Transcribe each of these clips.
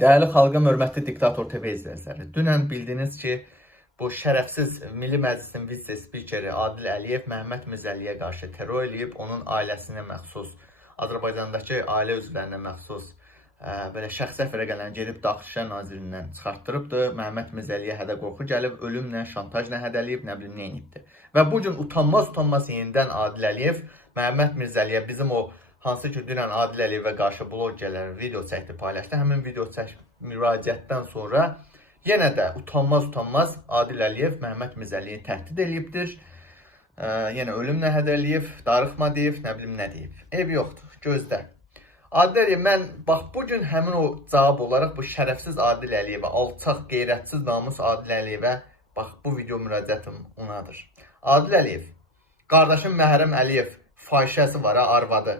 Değerli xalqım, hörmətli diktator TV izləyiciləri. Dünən bildiniz ki, bu şərəfsiz Milli Məclisin vitse-spikeri Adil Əliyev Məhəmməd Mirzəliyə qarşı terror eləyib, onun ailəsinə məxsus, Azərbaycandakı ailə üzvlərinə məxsus ə, belə şəxsi fərqələn gedib Daxili İşlər Nazirindən çıxartdırıbdı. Məhəmməd Mirzəliyə hədə qorxu gəlib, ölümlə, şantajla hədələyib, nə bilim nə edibdi. Və bu gün utanmaz utanmaz yenidən Adil Əliyev Məhəmməd Mirzəliyə bizim o hansı ki dünən Adil Əliyevə qarşı blogerlər video çəkdi, paylaşdı. Həmin video çək müraciətdən sonra yenə də utanmaz utanmaz Adil Əliyev Məhəmməd Mirzəliyi təhdid eləyibdir. Ə, yenə ölümlə hədələyib, darıxma deyib, nə bilim nə deyib. Ev yoxdur, gözdə. Adil Əliyev, mən bax bu gün həmin o cavab olaraq bu şərəfsiz Adil Əliyevə, alçaq, qeyrətsiz, namus Adil Əliyevə bax bu video müraciətim onadır. Adil Əliyev, qardaşım Məhrəm Əliyev fahişəsi var arvadı.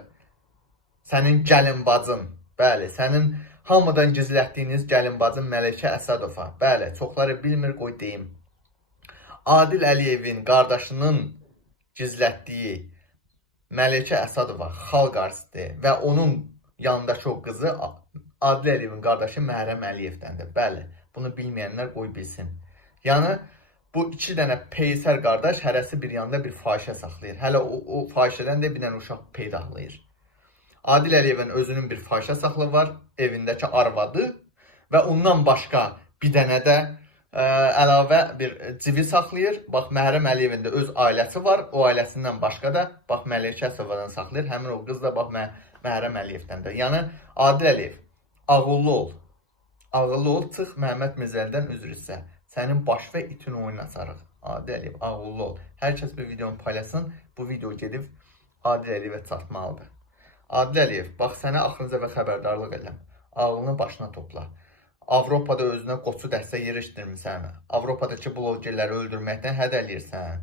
Sənin gəlin bacın, bəli, sənin hamıdan gizlətdiyiniz gəlin bacın Məlikə Əsədova. Bəli, çoxları bilmir, qoy deyim. Adil Əliyevin qardaşının gizlətdiyi Məlikə Əsədova xalq artisti və onun yanındakı o qızı Adil Əliyevin qardaşı Məhrəm Əliyevdəndir. Bəli, bunu bilməyənlər qoy bilsin. Yəni bu iki dənə peysər qardaş hərəsi bir yanda bir fahişə saxlayır. Hələ o, o fahişədən də bir dənə uşaq peydahlayır. Adil Əliyevin özünün bir fahişə saxlığı var, evindəki arvadı və ondan başqa bir dənə də ə, əlavə bir civi saxlayır. Bax Məhrəm Əliyevin də öz ailəsi var. O ailəsindən başqa da bax Məlikə Əsəvadan saxlayır. Həmin o qız da bax Mə Məhrəm Əliyevdən də. Yəni Adil Əliyev ağıllı ol. Ağıllı ol, çıx Məhəmməd Mirzəlidən üzr istə. Sənin baş və itin oyuna sarıq. Adil Əliyev ağıllı ol. Hər kəs bu videonu paylaşsın. Bu video gedib Adil Əliyevə çatmalıdır. Adil Əliyev, bax sənə axırıncı və xəbərdarlıq edirəm. Ağlını başına topla. Avropada özünə qoçu dəstə yerləşdirmisən. Avropadakı blogerləri öldürməkdən hədələyirsən.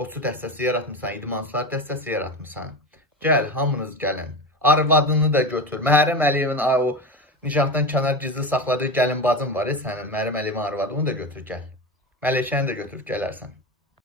Qoçu dəstəsi yaratmısan, idmançılar dəstəsi yaratmısan. Gəl, hamınız gəlin. Arvadını da götür. Məhrəm Əliyevin o nişandan kənar gizli saxladığı gəlin bacın var ya sənin. Məhrəm Əliyevin arvadı, da götür gəl. Məlikəni də götürüb gələrsən.